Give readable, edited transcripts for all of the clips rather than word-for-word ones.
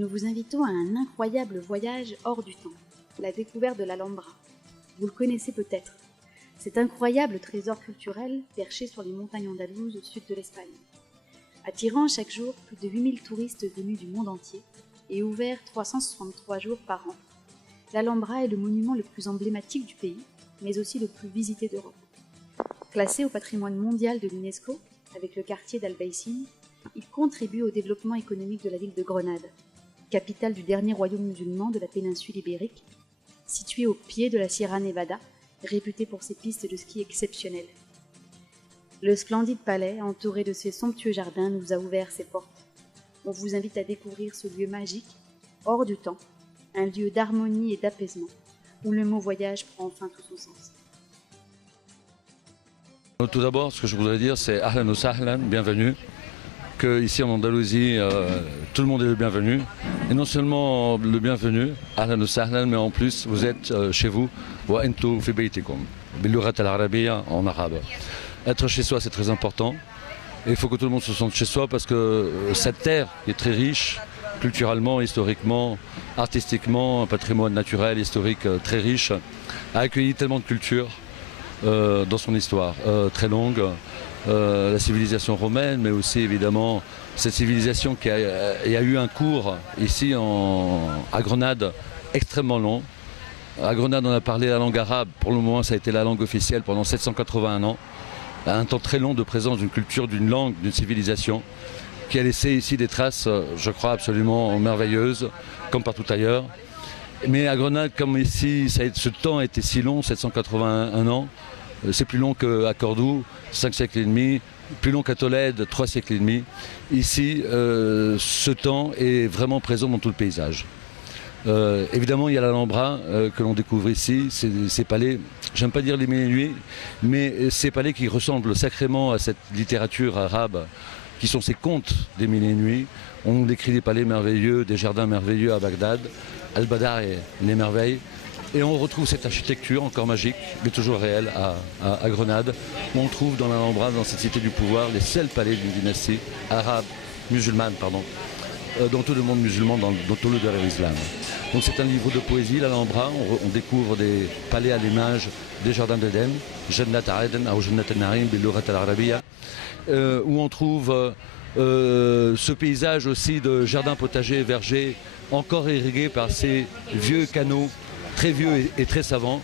nous vous invitons à un incroyable voyage hors du temps, la découverte de l'Alhambra. Vous le connaissez peut-être, cet incroyable trésor culturel perché sur les montagnes andalouses au sud de l'Espagne. Attirant chaque jour plus de 8000 touristes venus du monde entier et ouvert 363 jours par an, l'Alhambra est le monument le plus emblématique du pays, mais aussi le plus visité d'Europe. Classé au patrimoine mondial de l'UNESCO, avec le quartier d'Albaicín, il contribue au développement économique de la ville de Grenade, capitale du dernier royaume musulman de la péninsule ibérique, située au pied de la Sierra Nevada, réputée pour ses pistes de ski exceptionnelles. Le splendide palais, entouré de ses somptueux jardins, nous a ouvert ses portes. On vous invite à découvrir ce lieu magique, hors du temps, un lieu d'harmonie et d'apaisement, où le mot voyage prend enfin tout son sens. Tout d'abord, ce que je voudrais dire, c'est Ahlan wa Sahlan, bienvenue. Que ici en Andalousie, tout le monde est le bienvenu. Et non seulement le bienvenu, Ahlan wa Sahlan, mais en plus, vous êtes chez vous, wa entou fi baytikum, bil-lughat al-arabiyya en arabe. Être chez soi, c'est très important. Et il faut que tout le monde se sente chez soi parce que cette terre est très riche, culturellement, historiquement, artistiquement, un patrimoine naturel, historique très riche, a accueilli tellement de cultures dans son histoire, très longue. La civilisation romaine, mais aussi évidemment cette civilisation qui a eu un cours ici à Grenade extrêmement long. À Grenade, on a parlé la langue arabe, pour le moment ça a été la langue officielle pendant 781 ans. Un temps très long de présence d'une culture, d'une langue, d'une civilisation qui a laissé ici des traces, je crois, absolument merveilleuses, comme partout ailleurs. Mais à Grenade, comme ici, ce temps a été si long, 781 ans, c'est plus long qu'à Cordoue, 5 siècles et demi, plus long qu'à Tolède, 3 siècles et demi. Ici, ce temps est vraiment présent dans tout le paysage. Évidemment, il y a l'Alhambra que l'on découvre ici, ces palais, j'aime pas dire les mille et nuits, mais ces palais qui ressemblent sacrément à cette littérature arabe, qui sont ces contes des mille et nuits. On décrit des palais merveilleux, des jardins merveilleux à Bagdad, Al-Badar et les merveilles. Et on retrouve cette architecture encore magique, mais toujours réelle à Grenade, où on trouve dans l'Alhambra, dans cette cité du pouvoir, les seuls palais d'une dynastie arabe, musulmane, dans tout le monde musulman, dans tout le islam. Donc c'est un livre de poésie, l'Alhambra, on découvre des palais à l'image des jardins d'Éden, Jannat Aden, ou Jannat al-Narim, bil-lughat al-arabiyya, où on trouve ce paysage aussi de jardins potagers et vergers, encore irrigués par ces vieux canaux, très vieux et très savants,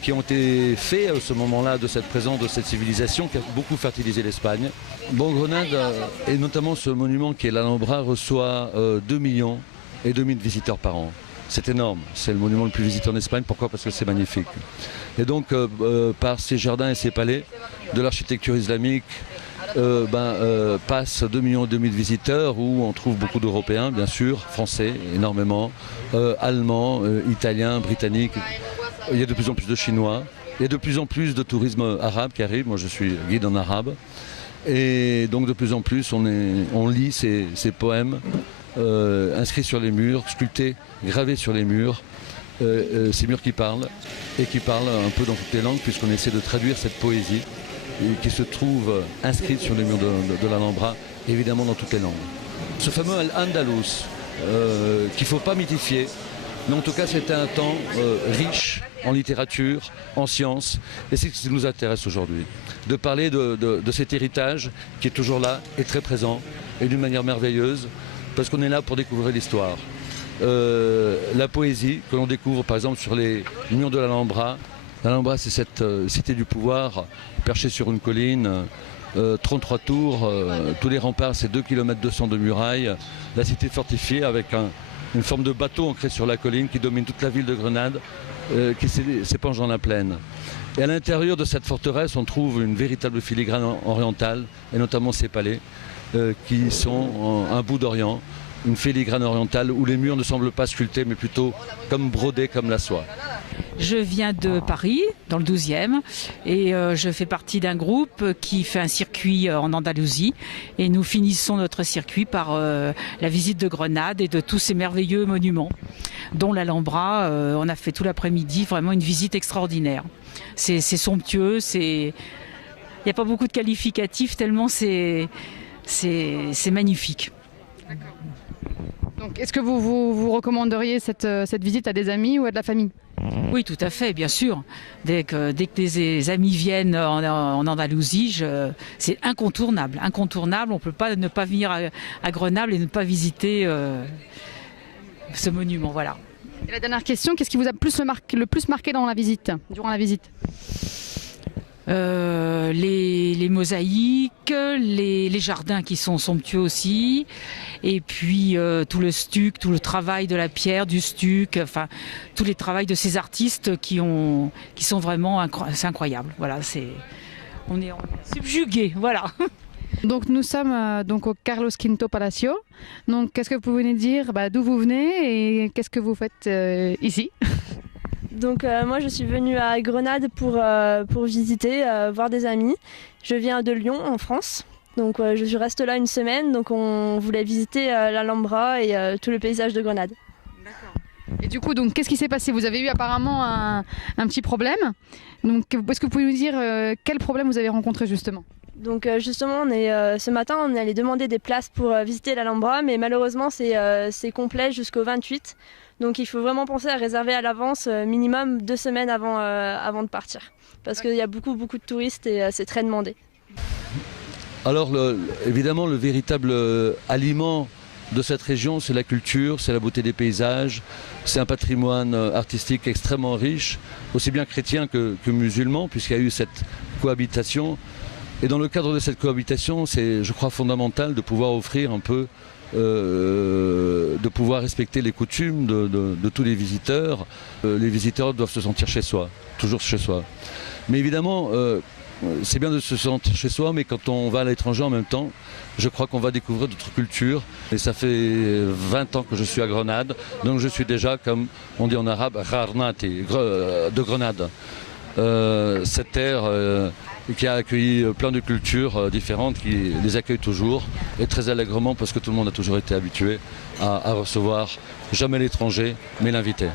qui ont été faits à ce moment-là de cette présence de cette civilisation qui a beaucoup fertilisé l'Espagne. Bon, Grenade, et notamment ce monument qui est l'Alhambra, reçoit 2,5 millions de visiteurs par an. C'est énorme, c'est le monument le plus visité en Espagne. Pourquoi? Parce que c'est magnifique. Et donc, par ces jardins et ces palais, de l'architecture islamique, passent 2,5 millions de visiteurs, où on trouve beaucoup d'Européens, bien sûr, Français, énormément, Allemands, Italiens, Britanniques. Il y a de plus en plus de Chinois. Il y a de plus en plus de tourisme arabe qui arrive. Moi, je suis guide en arabe. Et donc, de plus en plus, on lit ces poèmes inscrits sur les murs, sculptés, gravés sur les murs. Ces murs qui parlent, et qui parlent un peu dans toutes les langues, puisqu'on essaie de traduire cette poésie qui se trouve inscrite sur les murs de l'Alhambra, évidemment dans toutes les langues. Ce fameux Al-Andalus, qu'il ne faut pas mythifier, mais en tout cas c'était un temps riche en littérature, en sciences, et c'est ce qui nous intéresse aujourd'hui, de parler de cet héritage qui est toujours là et très présent, et d'une manière merveilleuse, parce qu'on est là pour découvrir l'histoire. La poésie que l'on découvre par exemple sur les murs de l'Alhambra. L'Alhambra, c'est cette cité du pouvoir perchée sur une colline, 33 tours, tous les remparts, c'est 2,2 km de murailles, la cité fortifiée avec une forme de bateau ancré sur la colline qui domine toute la ville de Grenade, qui s'épanche dans la plaine. Et à l'intérieur de cette forteresse, on trouve une véritable filigrane orientale, et notamment ces palais, qui sont un bout d'Orient, une filigrane orientale où les murs ne semblent pas sculptés, mais plutôt comme brodés, comme la soie. Je viens de Paris, dans le 12e, et je fais partie d'un groupe qui fait un circuit en Andalousie. Et nous finissons notre circuit par la visite de Grenade et de tous ces merveilleux monuments, dont l'Alhambra. On a fait tout l'après-midi, vraiment une visite extraordinaire. C'est somptueux, il n'y a pas beaucoup de qualificatifs, tellement c'est magnifique. Donc, est-ce que vous recommanderiez cette visite à des amis ou à de la famille? Oui, tout à fait, bien sûr. Dès que des amis viennent en Andalousie, c'est incontournable. Incontournable, on ne peut pas ne pas venir à Grenoble et ne pas visiter ce monument. Voilà. Et la dernière question, qu'est-ce qui vous a le plus marqué durant la visite? Les mosaïques, les jardins qui sont somptueux aussi, et puis tout le stuc, tout le travail de la pierre, du stuc, enfin tous les travaux de ces artistes qui sont vraiment c'est incroyable. Voilà, on est subjugués, voilà. Donc nous sommes donc au Carlos V Palacio. Donc qu'est-ce que vous pouvez nous dire d'où vous venez et qu'est-ce que vous faites ici? Donc moi je suis venue à Grenade pour visiter, voir des amis. Je viens de Lyon en France, donc je reste là une semaine, donc on voulait visiter l'Alhambra et tout le paysage de Grenade. Et du coup, donc, qu'est-ce qui s'est passé? Vous avez eu apparemment un petit problème. Donc est-ce que vous pouvez nous dire quel problème vous avez rencontré justement? Donc justement, ce matin on est allé demander des places pour visiter l'Alhambra, mais malheureusement c'est complet jusqu'au 28. Donc il faut vraiment penser à réserver à l'avance, minimum 2 semaines avant de partir. Parce qu'il y a beaucoup de touristes et c'est très demandé. Alors évidemment le véritable aliment de cette région, c'est la culture, c'est la beauté des paysages, c'est un patrimoine artistique extrêmement riche, aussi bien chrétien que musulman, puisqu'il y a eu cette cohabitation. Et dans le cadre de cette cohabitation, c'est, je crois, fondamental de pouvoir offrir un peu, de pouvoir respecter les coutumes de tous les visiteurs. Les visiteurs doivent se sentir chez soi, toujours chez soi. Mais évidemment, c'est bien de se sentir chez soi, mais quand on va à l'étranger en même temps, je crois qu'on va découvrir d'autres cultures. Et ça fait 20 ans que je suis à Grenade, donc je suis déjà, comme on dit en arabe, Gharnati, de Grenade. Cette terre qui a accueilli plein de cultures différentes, qui les accueille toujours, et très allègrement parce que tout le monde a toujours été habitué à recevoir jamais l'étranger, mais l'invité.